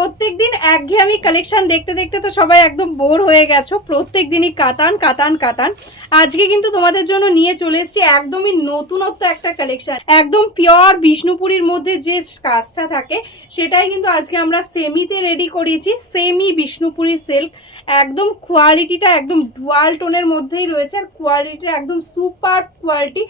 প্রত্যেকদিন একঘেয়েমি কালেকশন দেখতে দেখতে তো সবাই একদম বোর হয়ে গেছো, প্রত্যেক দিনই কাতান কাতান কাতান। আজকে কিন্তু তোমাদের জন্য নিয়ে চলে এসেছি একদমই নতুনত্ব একটা কালেকশন, একদম পিওর বিষ্ণুপুরীর মধ্যে যে কাজটা থাকে সেটাই কিন্তু আজকে আমরা সেমিতে রেডি করেছি। সেমি বিষ্ণুপুরী সিল্ক, একদম কোয়ালিটিটা একদম ডুয়াল টোনের মধ্যেই রয়েছে, আর কোয়ালিটিটা একদম সুপার কোয়ালিটি,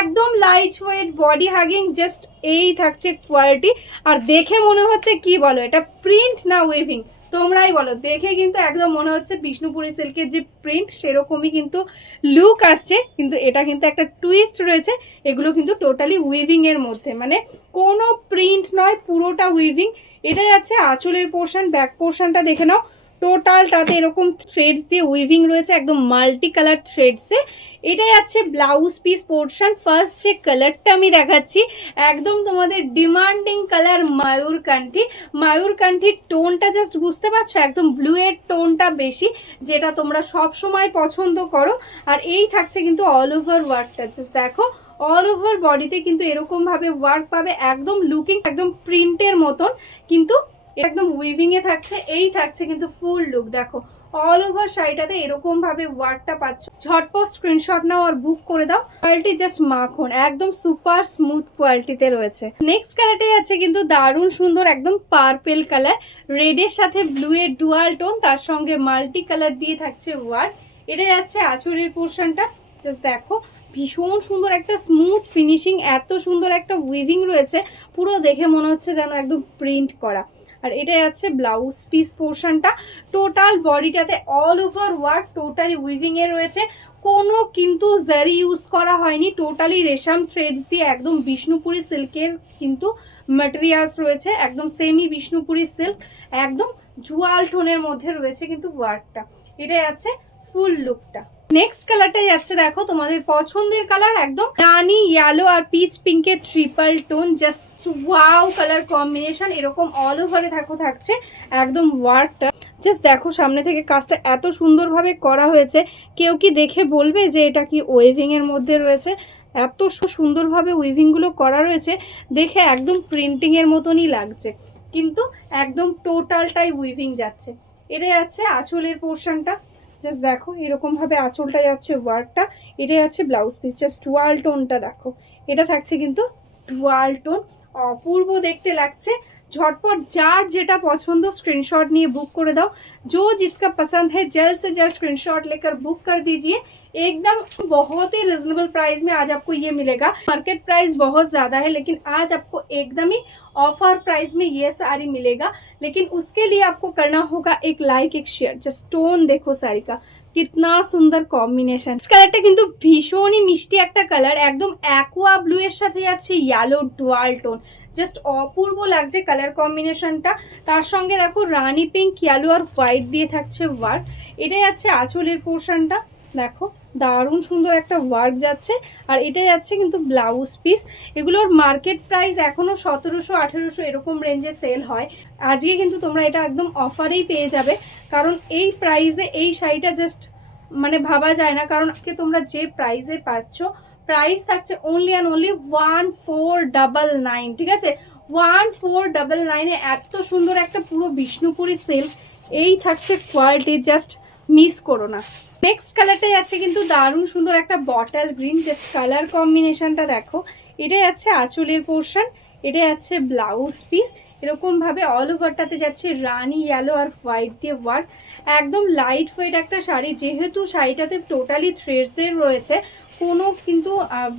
একদম light weight, body hugging, just এই থাকছে কোয়ালিটি। আর দেখে মনে হচ্ছে কি বলো, এটা প্রিন্ট না উইভিং? তোমরাই বলো, দেখে কিন্তু একদম মনে হচ্ছে বিষ্ণুপুরী সিল্কের যে প্রিন্ট সেরকমই কিন্তু লুক আসছে, কিন্তু এটা কিন্তু একটা টুইস্ট রয়েছে। এগুলো কিন্তু টোটালি উইভিং এর মধ্যে, মানে কোনো প্রিন্ট নয়, পুরোটা উইভিং। এটা যাচ্ছে আঁচলের পোর্শন, ব্যাক পোর্শনটা দেখে নাও, টোটালটাতে এরকম থ্রেডস দিয়ে উইভিং রয়েছে, একদম মাল্টি কালার থ্রেডসে। এটা যাচ্ছে ব্লাউজ পিস পোর্শন। ফার্স্ট যে কালারটা আমি দেখাচ্ছি, একদম তোমাদের ডিমান্ডিং কালার ময়ূরকান্ঠি। ময়ূরকান্ঠির টোনটা জাস্ট বুঝতে পারছো, একদম ব্লু এর টোনটা বেশি, যেটা তোমরা সব সময় পছন্দ করো। আর এই থাকছে কিন্তু অল ওভার ওয়ার্কটা, জাস্ট দেখো অল ওভার বডিতে কিন্তু এরকম ভাবে ওয়ার্ক পাবে, একদম লুকিং একদম প্রিন্টের মতন, কিন্তু একদম উইভিং এ থাকছে। এই থাকছে কিন্তু ফুল লুক, দেখো অল ওভার শাড়িটাতে এরকম ভাবে ওয়ার্কটা পাচ্ছ। ঝটপট স্ক্রিনশট নাও আর বুক করে দাও। কোয়ালিটি জাস্ট মাখন, একদম সুপার স্মুথ কোয়ালিটিতে রয়েছে। নেক্সট কালারটা আছে কিন্তু দারুণ সুন্দর, একদম পার্পেল কালার, রেডের সাথে ব্লু এর ডুয়াল টোন, তার সঙ্গে মাল্টি কালার দিয়ে থাকছে ওয়ার্ক। এটা যাচ্ছে আঁচলের পোর্শনটা, জাস্ট দেখো ভীষণ সুন্দর একটা স্মুথ ফিনিশিং, এত সুন্দর একটা উইভিং রয়েছে, পুরো দেখে মনে হচ্ছে যেন একদম প্রিন্ট করা। আর এটা যাচ্ছে ব্লাউজ পিস পোর্শনটা, টোটাল বডিটাতে all over work, totally weaving এ রয়েছে, কোনো কিন্তু জারি ইউজ করা হয়নি, টোটালি রেশম থ্রেডস দিয়ে একদম বিষ্ণুপুরী সিল্কের কিন্তু ম্যাটেরিয়ালস রয়েছে, একদম সেমি বিষ্ণুপুরী সিল্ক, একদম জুয়াল টোনের মধ্যে রয়েছে কিন্তু ওয়ার্কটা। এটা যাচ্ছে ফুল লুকটা। নেক্সট কালারটা যাচ্ছে দেখো তোমাদের পছন্দের কালার, একদম রানি ইয়েলো আর পিচ পিঙ্কের triple tone, just wow colour combination. এরকম অল ওভারে থাকছে একদম ওয়ার্কটা, জাস্ট দেখো সামনে থেকে কাজটা এত সুন্দরভাবে করা হয়েছে, কেউ কি দেখে বলবে যে এটা কি ওয়েভিং এর মধ্যে রয়েছে? এত সুন্দরভাবে উইভিংগুলো করা রয়েছে, দেখে একদম প্রিন্টিং এর মতনই লাগছে, কিন্তু একদম টোটালটাই উইভিং যাচ্ছে। এটা যাচ্ছে আঁচলের পোর্শনটা, জাস্ট দেখো এরকম ভাবে আঁচলটা যাচ্ছে ওয়ার্কটা। এটা যাচ্ছে ব্লাউজ পিস, জাস্ট ডুয়াল টোনটা দেখো, এটা থাকছে কিন্তু ডুয়াল টোন, অপূর্ব দেখতে লাগছে। झटपट जार जेटा पसंद स्क्रीनशॉट निये बुक कर दाओ, जो जिसका पसंद है जल्द से जल्द स्क्रीनशॉट लेकर बुक कर दीजिए। एकदम बहुत ही रिजनेबल प्राइस में आज आपको ये मिलेगा। मार्केट प्राइस बहुत ज़्यादा है, लेकिन आज आपको एकदम ही ऑफर प्राइस में ये साड़ी मिलेगा। लेकिन उसके लिए आपको करना होगा एक लाइक एक शेयर। जस्ट टोन देखो साड़ी का कितना सुंदर कॉम्बिनेशन। কালারটা কিন্তু ভীষণই মিষ্টি একটা কালার, একদম অ্যাকোয়া ব্লু এর সাথে যাচ্ছে ইয়েলো ডুয়াল টোন, জাস্ট অপূর্ব লাগছে কালার কম্বিনেশনটা। তার সঙ্গে দেখো রানি পিঙ্ক, ইয়েলো আর হোয়াইট দিয়ে থাকছে ওয়ার্ক। এটা যাচ্ছে আঁচলের পোর্শনটা, দেখো দারুণ সুন্দর একটা ওয়ার্ক যাচ্ছে। আর এটা যাচ্ছে কিন্তু ব্লাউজ পিস। এগুলোর মার্কেট প্রাইস এখনো 1700-1800 এরকম রেঞ্জে সেল হয়, আজকে কিন্তু তোমরা এটা একদম অফারেই পেয়ে যাবে, কারণ এই প্রাইসে এই শাড়িটা জাস্ট মানে ভাবা যায় না। কারণ আজকে তোমরা যে প্রাইসে পাচ্ছ, প্রাইস থাকছে অনলি অ্যান্ড অনলি 1499, ঠিক আছে? 1499 এত সুন্দর একটা পুরো বিষ্ণুপুরী সিল্ক, এই থাকছে কোয়ালিটি, জাস্ট মিস করো না। নেক্সট কালারটা যাচ্ছে কিন্তু দারুণ সুন্দর একটা বটল গ্রিন, জাস্ট কালার কম্বিনেশনটা দেখো। এটা যাচ্ছে আঁচলের পোর্শন, এটা যাচ্ছে ব্লাউজ পিস, এরকম ভাবে অল ওভারটাতে যাচ্ছে রানি ইয়েলো আর হোয়াইট দিয়ে ওয়ার্ক। একদম লাইট ওয়েট একটা শাড়ি, যেহেতু শাড়িটাতে টোটালি থ্রেডসের রয়েছে, কোনো কিন্তু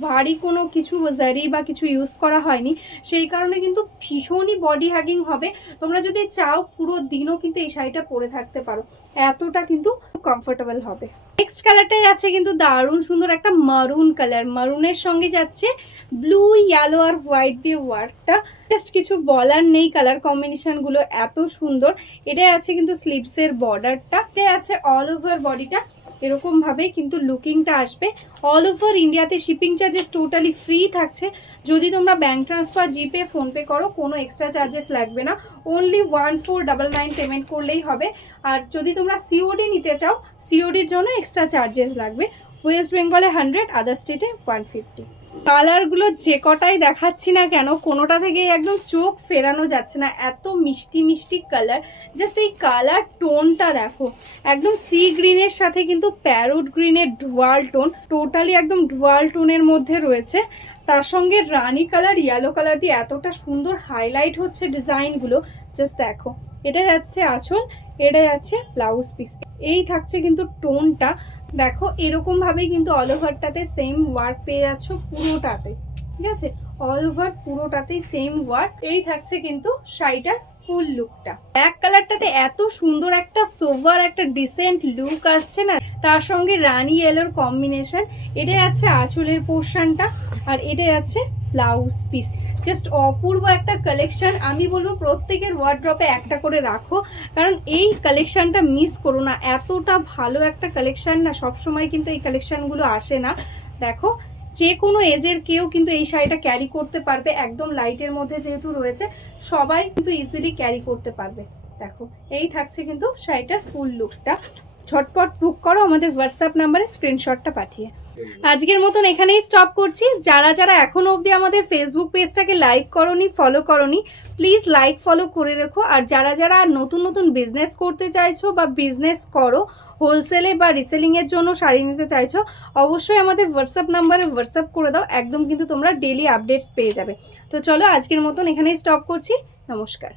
ভারী কোনো কিছু জারি বা কিছু ইউজ করা হয়নি, সেই কারণে কিন্তু ভীষণই বডি হ্যাগিং হবে। তোমরা যদি চাও পুরো দিনও কিন্তু এই শাড়িটা পরে থাকতে পারো, এতটা কিন্তু কমফোর্টেবল হবে। নেক্সট কালারটাই যাচ্ছে কিন্তু দারুণ সুন্দর একটা মারুন কালার, মারুনের সঙ্গে যাচ্ছে ব্লু ইয়েলো আর হোয়াইট দিয়ে ওয়ার্কটা, জাস্ট কিছু বলার নেই, কালার কম্বিনেশনগুলো এত সুন্দর। এটা আছে কিন্তু স্লিভসের বর্ডারটা, এটা আছে অল ওভার বডিটা, এরকম ভাবে কিন্তু লুকিংটা আসবে। অল ওভার ইন্ডিয়াতে শিপিং চার্জেস টোটালি ফ্রি থাকছে। যদি তোমরা ব্যাঙ্ক ট্রান্সফার, জিপে, ফোনপে করো, কোনো এক্সট্রা চার্জেস লাগবে না, অনলি 1499 পেমেন্ট করলেই হবে। আর যদি তোমরা সিওডি নিতে চাও, সিওডির জন্য এক্সট্রা চার্জেস লাগবে। ওয়েস্ট বেঙ্গলে 100, আদার স্টেটে 150। কালারগুলো যে কটাই দেখাচ্ছি না কেন কোনোটা থেকে একদম চোখ ফেরানো যাচ্ছে না, এত মিষ্টি মিষ্টি কালার। জাস্ট এই কালার টোনটা দেখো, একদম সি গ্রিনের সাথে কিন্তু প্যারোট গ্রিনের ডুয়াল টোন, টোটালি একদম ডুয়াল টোনের মধ্যে রয়েছে। তার সঙ্গে রানি কালার ইয়েলো কালার দিয়ে এতটা সুন্দর হাইলাইট হচ্ছে ডিজাইনগুলো। জাস্ট দেখো, এটা যাচ্ছে আঁচল, এটা যাচ্ছে ব্লাউজ পিস, এই থাকছে কিন্তু টোনটা। দেখো এরকম ভাবেই কিন্তু অল ওভারটাতে সেম ওয়ার্ক পেয়ে যাচ্ছ পুরোটাতে, ঠিক আছে? অল ওভার পুরোটাতেই সেম ওয়ার্ক। এই থাকছে কিন্তু শাড়িটার ফুল লুকটা। ব্ল্যাক কালারটাতে এত সুন্দর একটা সোভার একটা ডিসেন্ট লুক আসছে না, তার সঙ্গে রানি ইয়েলোর কম্বিনেশন। এটা যাচ্ছে আঁচলের পোর্শনটা, আর এটা যাচ্ছে ব্লাউজ পিস। জাস্ট অপূর্ব একটা কালেকশন। আমি বলবো প্রত্যেকের ওয়ার্ড্রপে একটা করে রাখো, কারণ এই কালেকশনটা মিস করো না। এতটা ভালো একটা কালেকশন না, সবসময় কিন্তু এই কালেকশনগুলো আসে না। দেখো যে কোনো এজের কেউ কিন্তু এই শাড়িটা ক্যারি করতে পারবে, একদম লাইটের মধ্যে যেহেতু রয়েছে সবাই কিন্তু ইজিলি ক্যারি করতে পারবে। দেখো এই থাকছে কিন্তু শাড়িটার ফুল লুকটা। ঝটপট বুক করো আমাদের হোয়াটসঅ্যাপ নাম্বারে স্ক্রিনশটটা পাঠিয়ে। আজকের মতন এখানেই স্টপ করছি। যারা যারা এখনো অবধি আমাদের ফেসবুক পেজটাকে লাইক করোনি, ফলো করোনি, প্লিজ লাইক ফলো করে রেখো। আর যারা যারা নতুন নতুন বিজনেস করতে চাইছো বা বিজনেস করো, হোলসেলে বা রিসেলিংয়ের জন্য শাড়ি নিতে চাইছো, অবশ্যই আমাদের হোয়াটসঅ্যাপ নাম্বারে হোয়াটসঅ্যাপ করে দাও, একদম কিন্তু তোমরা ডেলি আপডেটস পেয়ে যাবে। তো চলো আজকের মতন এখানেই স্টপ করছি। নমস্কার।